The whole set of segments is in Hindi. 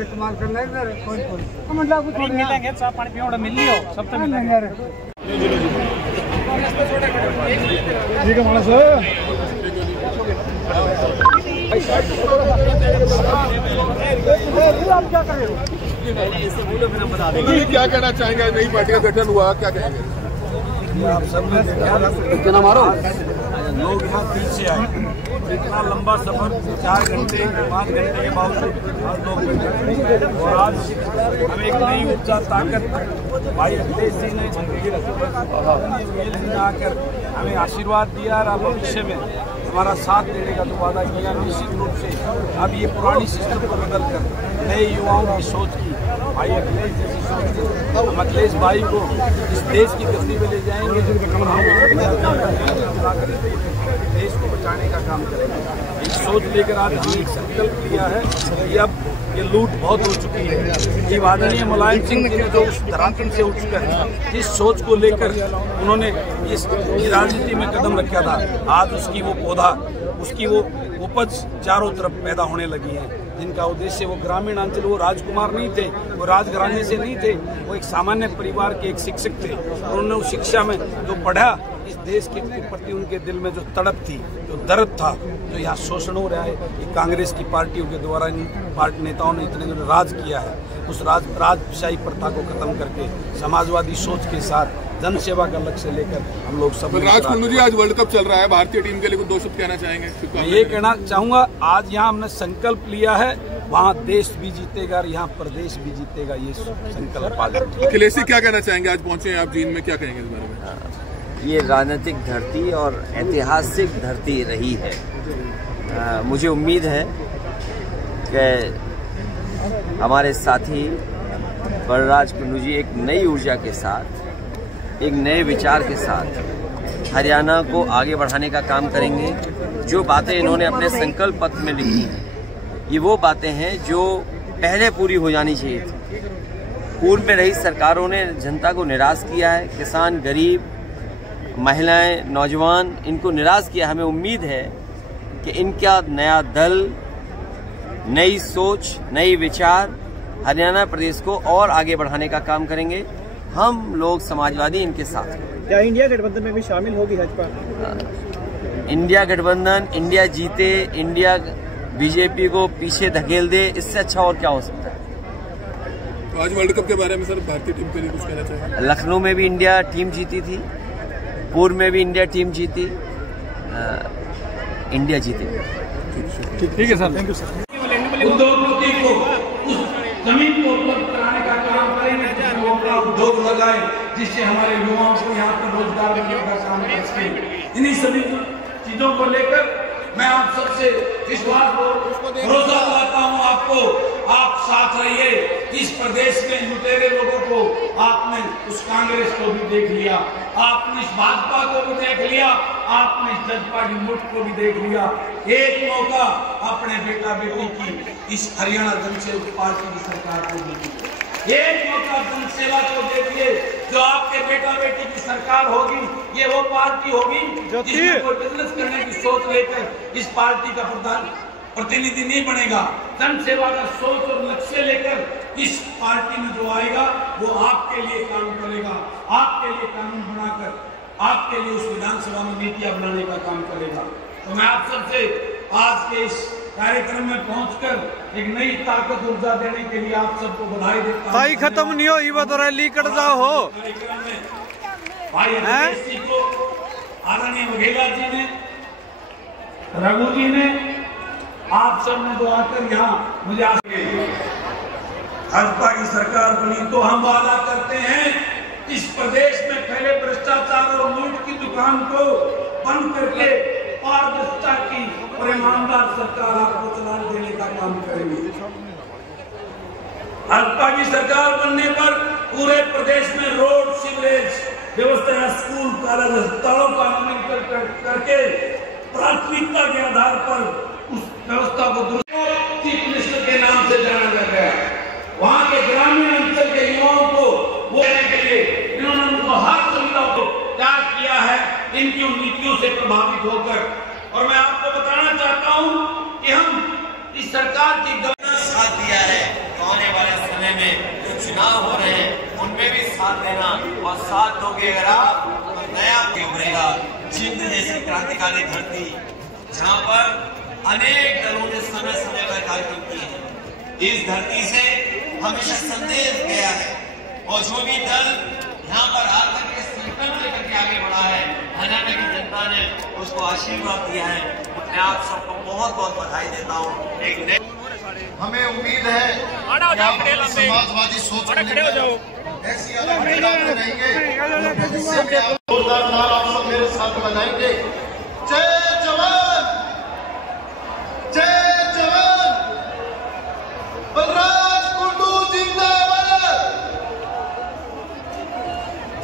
इस्तेमाल कर मिलेंगे चाह पानी पियो मिल लियो सब तो मिलेंगे ठीक है मानस आप क्या कर रहे हो? क्या कहना चाहेंगे? नई पार्टी का गठन हुआ, क्या कहेंगे? आप सब कितना मारो लोग यहाँ पीछे आए, इतना लंबा सफर 4 घंटे 5 घंटे के बावजूद आज लोग और आज हमें एक नई ऊर्जा ताकत भाई अखिलेश जी ने आकर हमें आशीर्वाद दिया और भविष्य में हमारा साथ देने का तो वादा किया। निश्चित रूप से अब ये पुरानी सिस्टम को बदलकर नए युवाओं की सोच की भाई अखिलेश जैसी सोच हम अखिलेश भाई को इस देश की गति में ले जाएंगे, देश को बचाने का काम करेंगे। एक सोच लेकर आज हमने एक संकल्प लिया है कि अब ये लूट बहुत हो चुकी है। ये आदरणीय मुलायम सिंह जी ने जो उस धरातल से उठकर इस सोच को लेकर उन्होंने इस राजनीति में कदम रखा था, आज उसकी वो पौधा उसकी वो उपज चारों तरफ पैदा होने लगी है, जिनका उद्देश्य वो ग्रामीण अंचल, वो राजकुमार नहीं थे, वो राजघराने से नहीं थे, वो एक सामान्य परिवार के एक शिक्षक थे और उन्होंने उस शिक्षा में जो पढ़ा, इस देश के प्रति उनके दिल में जो तड़प थी, जो दर्द था, जो यहाँ शोषण हो रहा है, ये कांग्रेस की पार्टियों के द्वारा इन पार्टी नेताओं ने इतने जो राज किया है, उस राजशाही प्रथा को खत्म करके समाजवादी सोच के साथ जन सेवा का लक्ष्य लेकर हम लोग सब। राजकुंडू जी, आज वर्ल्ड कप चल रहा है, भारतीय टीम के लिए कुछ 2 शब्द कहना चाहेंगे? मैं ये कहना चाहूँगा, आज यहाँ हमने संकल्प लिया है, वहाँ देश भी जीतेगा और यहाँ प्रदेश भी जीतेगा, ये संकल्प। अखिलेश जी क्या कहना चाहेंगे? आज पहुँचे आप जींद में, क्या कहेंगे इस बारे में? ये राजनीतिक धरती और ऐतिहासिक धरती रही है। मुझे उम्मीद है कि हमारे साथी बलराज कुंडू जी एक नई ऊर्जा के साथ, एक नए विचार के साथ हरियाणा को आगे बढ़ाने का काम करेंगे। जो बातें इन्होंने अपने संकल्प पत्र में लिखी हैं, ये वो बातें हैं जो पहले पूरी हो जानी चाहिए थी। पूर्व में रही सरकारों ने जनता को निराश किया है, किसान, गरीब, महिलाएं, नौजवान, इनको निराश किया। हमें उम्मीद है कि इनका नया दल, नई सोच, नई विचार हरियाणा प्रदेश को और आगे बढ़ाने का काम करेंगे। हम लोग समाजवादी इनके साथ हैं। क्या इंडिया गठबंधन में भी शामिल होगी भाजपा? इंडिया गठबंधन, इंडिया जीते, इंडिया बीजेपी को पीछे धकेल दे, इससे अच्छा और क्या हो सकता है? आज वर्ल्ड कप के बारे में सर, भारतीय टीम के लिए कुछ कहना चाहिए? लखनऊ में भी इंडिया टीम जीती थी, पूर्व में भी इंडिया टीम जीती, इंडिया जीती। ठीक है सर, थैंक यू सर। उद्योगपति को उस जमीन को उपलब्ध कराने का काम करेंगे, जिसमें वो अपना उद्योग लगाए, जिससे हमारे युवाओं को यहाँ पर रोजगार देने का काम कर सके। इन्हीं सभी चीजों को लेकर मैं आप सबसे विश्वास और भरोसा दिलाता हूँ आपको, आप साथ रहिए। इस प्रदेश में लुटेरे लोगों को आपने उस कांग्रेस को भी देख लिया, आपने इस भाजपा को भी देख लिया, आपने इस जनता की मुठ को भी देख लिया। एक मौका अपने बेटा बेटी की इस हरियाणा जनसेवा पार्टी की सरकार को दीजिए, एक मौका जनसेवा को देखिए। जो आपके बेटा बेटी की सरकार होगी, ये वो पार्टी होगी जिसमें कोई बिजनेस करने की सोच लेकर इस पार्टी का प्रतिनिधि नहीं बनेगा। जन सेवा का सोच और लक्ष्य लेकर इस पार्टी में जो आएगा, वो आपके लिए काम करेगा, आपके लिए कानून बनाकर आपके लिए उस विधानसभा में नीतियां बनाने का काम करेगा। तो मैं आप सबसे आज के इस कार्यक्रम में पहुंचकर एक नई ताकत ऊर्जा देने के लिए आप सबको बधाई देता हूं। भाई खत्म नहीं हो, ये बात रैली कर जाओ हो। कार्यक्रम में भाई अखिलेश जी को, आदरणीय वघेला जी ने, रघु जी ने, आप सब ने जो आकर यहाँ मुझे भाजपा की सरकार बनी तो हम वादा करते हैं, इस प्रदेश में फैले भ्रष्टाचार और लूट की दुकान को बंद करके पारदर्शिता की और ईमानदार सरकार आपको चलाने देने का काम करेंगे। भाजपा की सरकार बनने पर पूरे प्रदेश में रोड, सीवरेज व्यवस्था, स्कूल, कॉलेज, अस्पतालों का नवीनीकरण करके प्राथमिकता के आधार पर उस व्यवस्था को चीफ मिनिस्टर के नाम से जाना गया। वहां के ग्रामीण अंचल के युवाओं को बोलने के लिए इन्होंने उनको हर सुविधा को त्याग किया है, इनकी उन नीतियों से प्रभावित होकर। और मैं आपको बताना चाहता हूं कि हम यहाँ हो रहे हैं उनमें भी साथ देना और साथ दोगे अगर आप नया उभरेगा। जिंद जैसी क्रांतिकारी धरती जहाँ पर अनेक दलों ने समय समय पर कार्यक्रम किए हैं, इस धरती से हमेशा संदेश गया है और जो भी दल यहाँ पर आकर के संकल्प लेकर के आगे बढ़ा है, हरियाणा की जनता ने उसको आशीर्वाद दिया है। मैं आप सबको बहुत बहुत बधाई देता हूँ। हमें उम्मीद है कि आप समाजवादी सोच ऐसी अलग रहेंगे, जिससे भी आप जोरदार नारा आप सब मेरे साथ लगाएंगे। जय जवान, जय जवान, बलराज कुंडू जिंदाबाद,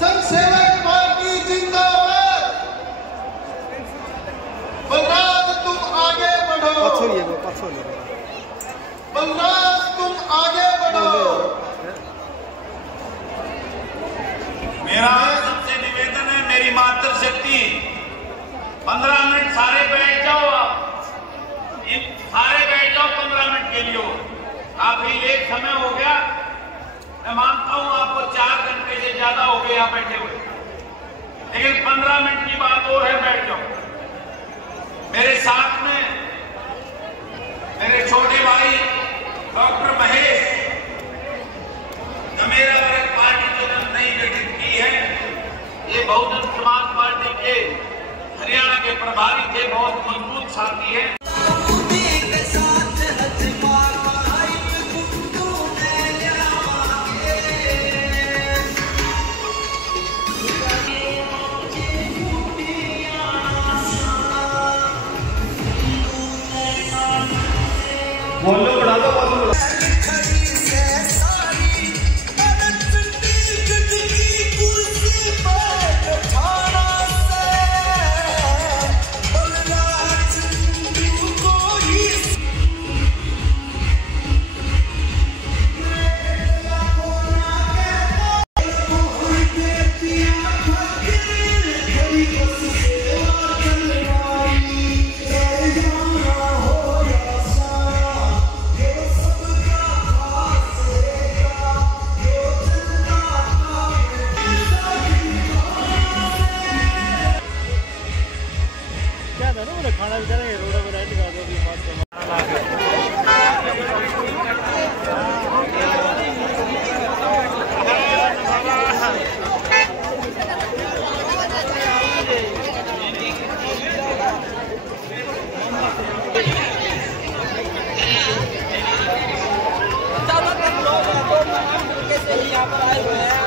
जनसेवक पार्टी जिंदाबाद। बलराज तुम आगे बढ़ो, बलराज तुम आगे बढ़ो। मेरा सबसे निवेदन है, मेरी मातृशक्ति 15 मिनट सारे बैठ जाओ, आप सारे बैठ जाओ 15 मिनट के लिए। काफी लेट समय हो गया, मैं मानता हूं आपको 4 घंटे से ज्यादा हो गए यहाँ बैठे हुए, लेकिन 15 मिनट की बात और है, बैठ जाओ। मेरे साथ में मेरे छोटे भाई डॉक्टर महेश, मेरा वर्ग पार्टी जो नई गठित की है, ये बहुजन समाज पार्टी के हरियाणा के प्रभारी थे, बहुत मजबूत साथी है। बोलो बढ़ा दो, बोलो। खाना भी करेंगे रोड पर रहने का भी यहाँ पर आए हुए हैं।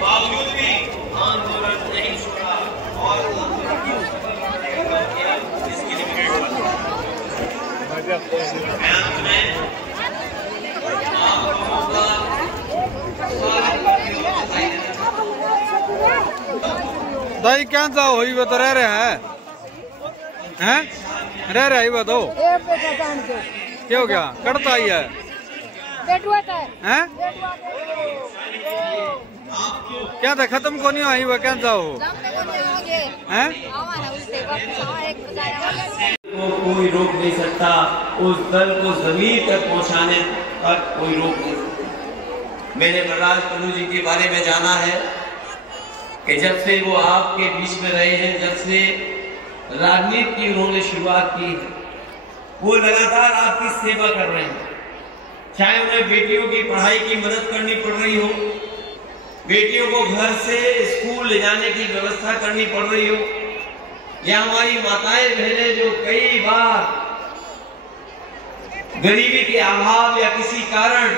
बावजूद भी आंदोलन नहीं छोड़ा और इसकी दाई क्या जाओ हुई वो तो रह रहे हैं रह रहे वो तो क्या हो गया कटता ही है हैं क्या था खत्म को नहीं आई वो क्या जाओ हैं कोई रोक नहीं सकता, उस दल को जमीन तक पहुंचाने पर कोई रोक नहीं सकता। मैंने बलराज कुंडू जी के बारे में जाना है कि जब से वो आपके बीच में रहे हैं, जब से राजनीति की उन्होंने शुरुआत की है, वो लगातार आपकी सेवा कर रहे हैं। चाहे उन्हें बेटियों की पढ़ाई की मदद करनी पड़ रही हो, बेटियों को घर से स्कूल ले जाने की व्यवस्था करनी पड़ रही हो, या हमारी माताएं बहनें जो कई बार गरीबी के अभाव या किसी कारण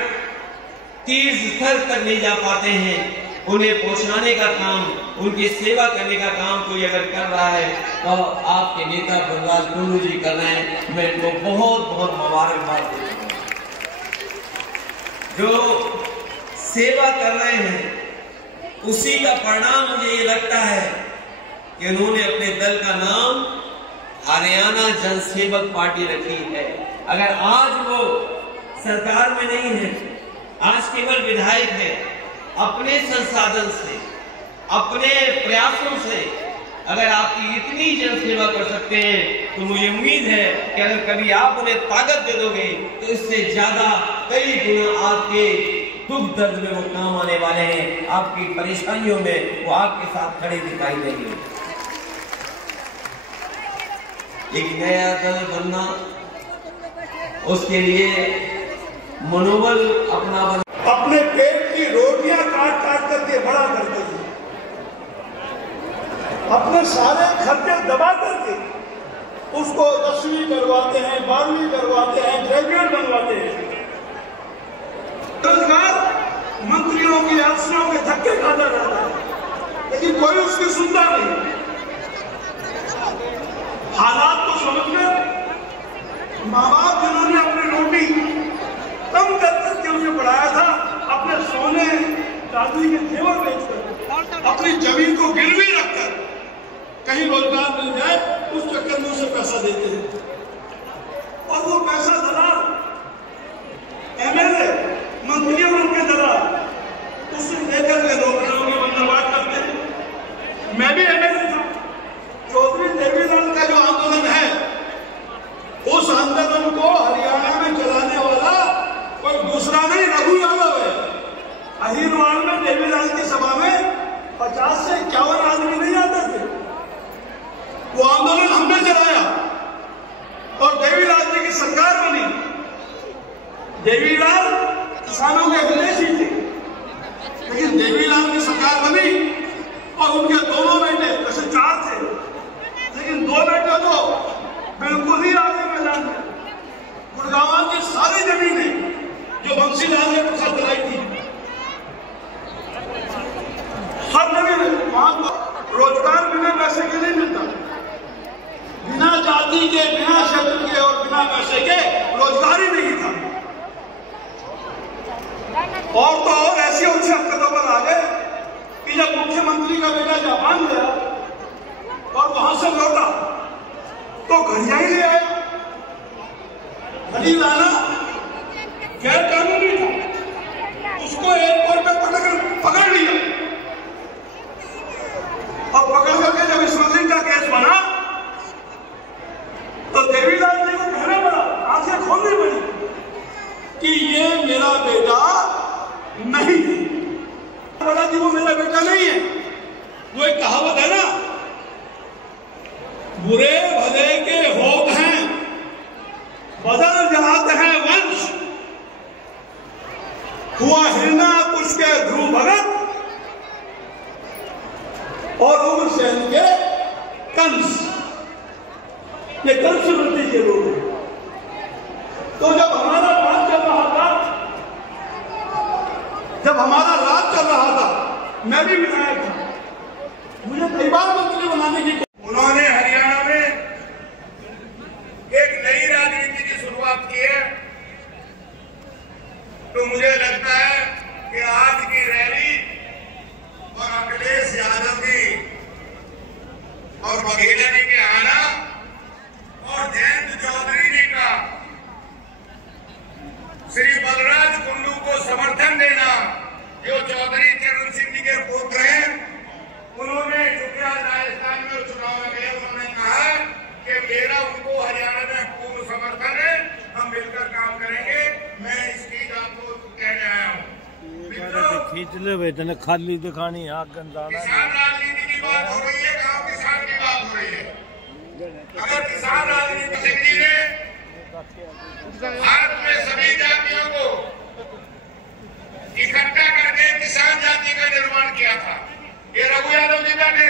तीर्थ स्थल तक नहीं जा पाते हैं, उन्हें पहुंचाने का काम, उनकी सेवा करने का काम कोई अगर कर रहा है तो आपके नेता बलराज कुंडू जी कर रहे हैं। मैं इनको बहुत बहुत मुबारकबाद देता हूं। जो सेवा कर रहे हैं, उसी का परिणाम मुझे ये लगता है कि उन्होंने अपने दल का नाम हरियाणा जनसेवक पार्टी रखी है। अगर आज वो सरकार में नहीं है, आज केवल विधायक है, अपने संसाधन से, अपने प्रयासों से अगर आपकी इतनी जनसेवा कर सकते हैं, तो मुझे उम्मीद है कि अगर कभी आप उन्हें ताकत दे दोगे तो इससे ज्यादा कई गुना आपके दुख दर्द में वो काम आने वाले हैं, आपकी परेशानियों में वो आपके साथ खड़े दिखाई देंगे। एक नया दल बनना, उसके लिए मनोबल अपने पेट की रोटियां काट काट करके बड़ा करते हैं, अपने सारे खर्चे दबा करके उसको 10वीं करवाते हैं, 12वीं करवाते हैं, ग्रेजुएट बनवाते हैं। रोजगार मंत्रियों की अफसरों के धक्के खाता रहता है, लेकिन कोई उसकी सुनता नहीं। हालात को समझकर माँ बाप जिन्होंने अपनी रोटी कम कर करके उसे पढ़ाया था, अपने सोने चांदी के जेवर बेचकर, अपनी जमीन को गिरवी रखकर कहीं रोजगार मिल जाए उस चक्कर में उसे पैसा देते हैं। और वो पैसा दलाल, एमएलए, मंत्रियों उनके दलाल उससे लेकर के लोगों की बंदरबाद करते हैं। मैं भी एमएलए था। चौधरी देवीलाल का जो आंदोलन है, उस आंदोलन को हरियाणा में चलाने वाला कोई दूसरा नहीं, रघु यादव है। अहिरवाल में देवीलाल की सभा में 50 से 51 आदमी नहीं आते थे। वो आंदोलन हमने चलाया और देवीलाल जी की सरकार बनी। देवीलाल किसानों के विदेशी थे, लेकिन देवीलाल की सरकार बनी और उनके दोनों बेटे, वैसे 4 थे, लेकिन 2 बेटे तो बिल्कुल ही आगे मैदान में। गुड़गांव की सारी जमीनें जो बंसीलाल ने प्रसाद दिलाई थी, हर जमीन वहां को रोजगार बिना पैसे के नहीं मिलता, बिना जाति के, बिना क्षेत्र के और बिना पैसे के रोजगार ही नहीं था। और तो और ऐसे उनसे हरकतों पर आ गए कि जब मुख्यमंत्री का बेटा जापान गया और वहां से लौटा तो घड़ियां ही ले आया। घड़ी लाना गैर कानूनी था, उसको एयरपोर्ट पे पकड़ लिया और पकड़ करके जब स्मगलिंग का केस बना तो देवीलाल जी को कहना पड़ा, आंखें खोलनी पड़ी कि ये मेरा बेटा नहीं है। बोला कि वो मेरा बेटा नहीं है। वो एक कहावत है ना, बुरे भले के होत हैं, बदल जाते हैं वंश, हुआ हिरना कुछ के ध्रुव भगत और उग्रसेन के कंस। ये कंस वृत्ति के लोग हैं। तो जब हमारा राज चल रहा था, मैं भी विधायक था, मुझे कई बार मंत्री बनाने की। उन्होंने हरियाणा में एक नई राजनीति की शुरुआत की है, तो मुझे लगता है कि आज की रैली और अखिलेश यादव की और बघेला जी के आना और जयंत चौधरी जी का श्री बलराज कुंडू को समर्थन देना, जो चौधरी चरण सिंह जी के पुत्र हैं, उन्होंने चूंकि आज राजस्थान में चुनाव में गए, उन्होंने कहा कि मेरा उनको हरियाणा में पूर्ण समर्थन है, हम मिलकर काम करेंगे। मैं इस चीज आपको कहने आया हूँ। मित्रों, खींच ले बेटे ने खाली दिखानी आग गंदा। किसान राजनीति की बात हो रही है, गाँव किसान की बात हो रही है। अगर किसान राजनीति सिंह जी ने भारत में सभी जातियों को इकट्ठा करके किसान जाति का निर्माण किया था। ये रघु यादव जी बैठे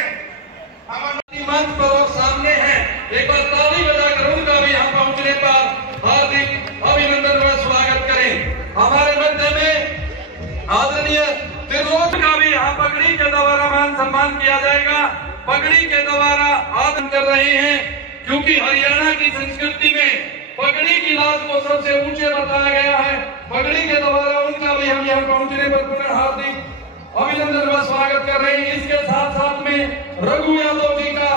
मंच पर और सामने हैं, एक बार ताली बजाकर उनका भी यहाँ पहुंचने पर हार्दिक अभिनंदन व स्वागत करें। हमारे मध्य में आदरणीय त्रिलोक का भी यहाँ पगड़ी के द्वारा मान सम्मान किया जाएगा। पगड़ी के द्वारा आदर कर रहे हैं, क्योंकि हरियाणा की संस्कृति में पगड़ी की ताज को सबसे ऊंचे बताया गया है। पगड़ी के द्वारा उनका भी हम यहाँ पहुंचने पर पुनः हार्दिक अभिनंदन व स्वागत कर रहे हैं। इसके साथ साथ में रघु यादव जी का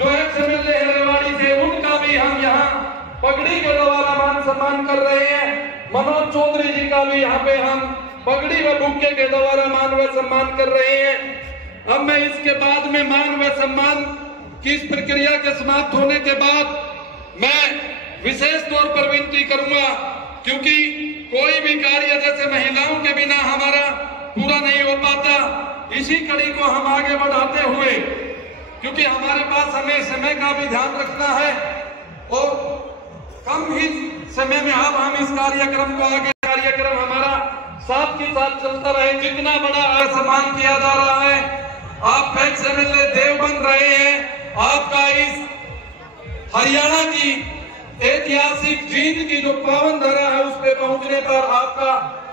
जो एक्स-एमएलए है रेवाड़ी से, उनका भी हम यहाँ पगड़ी के द्वारा मान सम्मान कर रहे हैं। मनोज चौधरी जी का भी यहाँ पे हम पगड़ी व बुक्के के द्वारा मान व सम्मान कर रहे हैं। अब मैं इसके बाद में मान व सम्मान की इस प्रक्रिया के समाप्त होने के बाद मैं विशेष तौर पर विनती करूंगा, क्योंकि कोई भी कार्य जैसे महिलाओं के बिना हमारा पूरा नहीं हो पाता, इसी कड़ी को हम आगे बढ़ाते हुए, क्योंकि हमारे पास हमें समय का भी ध्यान रखना है और कम ही समय में अब हम इस कार्यक्रम को आगे, कार्यक्रम हमारा साथ के साथ चलता रहे। जितना बड़ा सम्मान किया जा रहा है, आप एक्स-एमएलए देव बन रहे हैं, आपका इस हरियाणा की ऐतिहासिक जीत की जो पावन धरा है उस पे पहुंचने पर आपका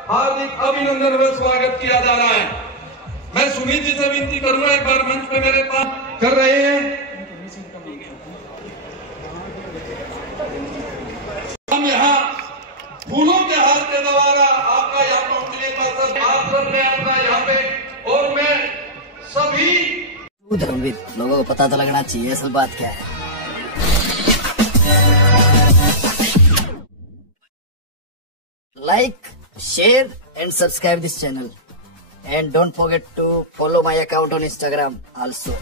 हार्दिक अभिनंदन व स्वागत किया जा रहा है। मैं सुमित जी से विनती करूंगा, एक बार मंच पे मेरे पास कर रहे हैं। हम यहाँ फूलों के हार के द्वारा आपका यहाँ पहुंचने पर सब आप सबने अपना यहाँ पे, और मैं सभी धर्मवीर लोगों को पता तो लगना चाहिए असल बात क्या है। Like, share and subscribe this channel, and don't forget to follow my account on Instagram also.